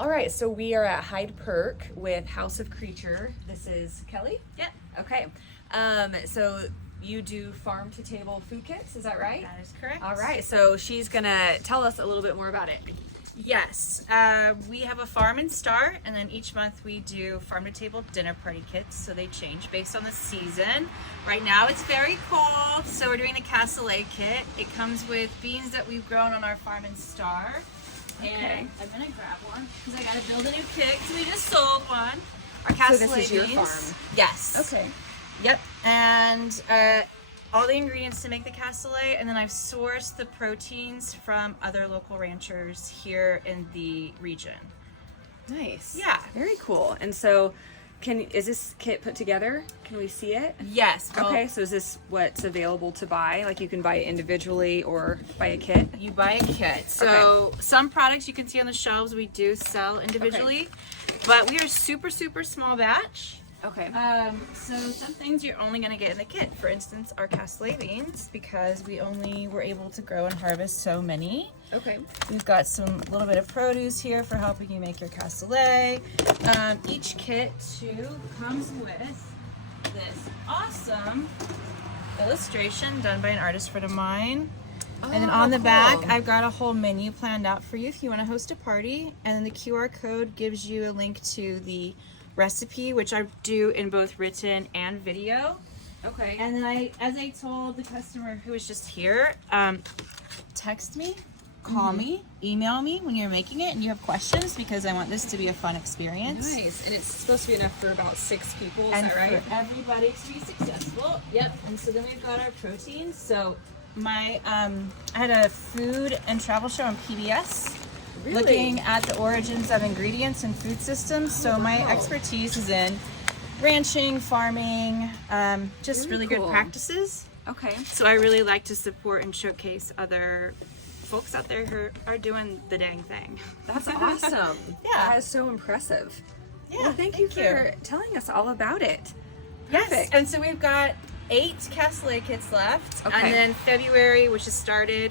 All right, so we are at Hyde Perk with House of Creature. This is Kelly? Yep. Okay. So you do farm to table food kits, is that right? That is correct. All right, so she's gonna tell us a little bit more about it. Yes, we have a farm and start, and then each month we do farm to table dinner party kits, so they change based on the season. Right now it's very cold, so we're doing the Cassoulet kit. It comes with beans that we've grown on our farm and star. Okay. And I'm gonna grab one because I gotta build a new kit because we just sold one. Our Cassoulet So this is your beans. farm? Yes. Okay. Yep, and all the ingredients to make the cassoulet, and then I've sourced the proteins from other local ranchers here in the region. Nice. Yeah. Very cool. And so, is this kit put together? Can we see it? Yes. Well, Okay, so is this what's available to buy? Like you can buy it individually or buy a kit? you buy a kit. So some products you can see on the shelves we do sell individually, but we are super small batch. Okay. So some things you're only going to get in the kit. For instance, our cassoulet beans, because we only were able to grow and harvest so many. Okay. We've got some little bit of produce here for helping you make your cassoulet. Each kit too comes with this awesome illustration done by an artist friend of mine. And then on the back, I've got a whole menu planned out for you if you want to host a party. And then the QR code gives you a link to the recipe, which I do in both written and video. Okay. And then as I told the customer who was just here, text me, call me, email me when you're making it and you have questions, because I want this to be a fun experience. Nice. And it's supposed to be enough for about 6 people, is And that right? for everybody to be successful. Yep. And so then we've got our proteins. So my I had a food and travel show on PBS. Really? Looking at the origins of ingredients and food systems. So my expertise is in ranching, farming, just Very really cool. good practices. Okay. So I really like to support and showcase other folks out there who are doing the dang thing. That's awesome. Yeah. That is so impressive. Yeah, Well, thank you for telling us all about it. Yes, Perfect. and so we've got 8 cassoulet kits left. Okay. And then February, which has started,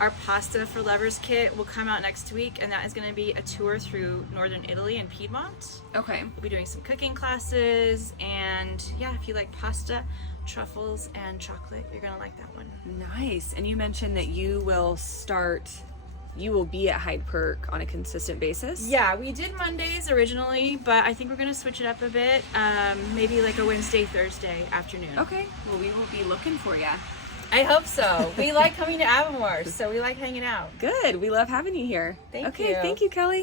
our pasta for lovers kit will come out next week, and that is going to be a tour through northern Italy and Piedmont. Okay. We'll be doing some cooking classes, and yeah, if you like pasta, truffles, and chocolate, you're going to like that one. Nice. And you mentioned that you will be at Hyde Perk on a consistent basis? Yeah, we did Mondays originally, but I think we're going to switch it up a bit. Maybe like a Wednesday, Thursday afternoon. Okay. Well, we will be looking for you. I hope so. We like coming to Avimor, so we like hanging out. Good. We love having you here. Thank Okay. you. Thank you, Kelly.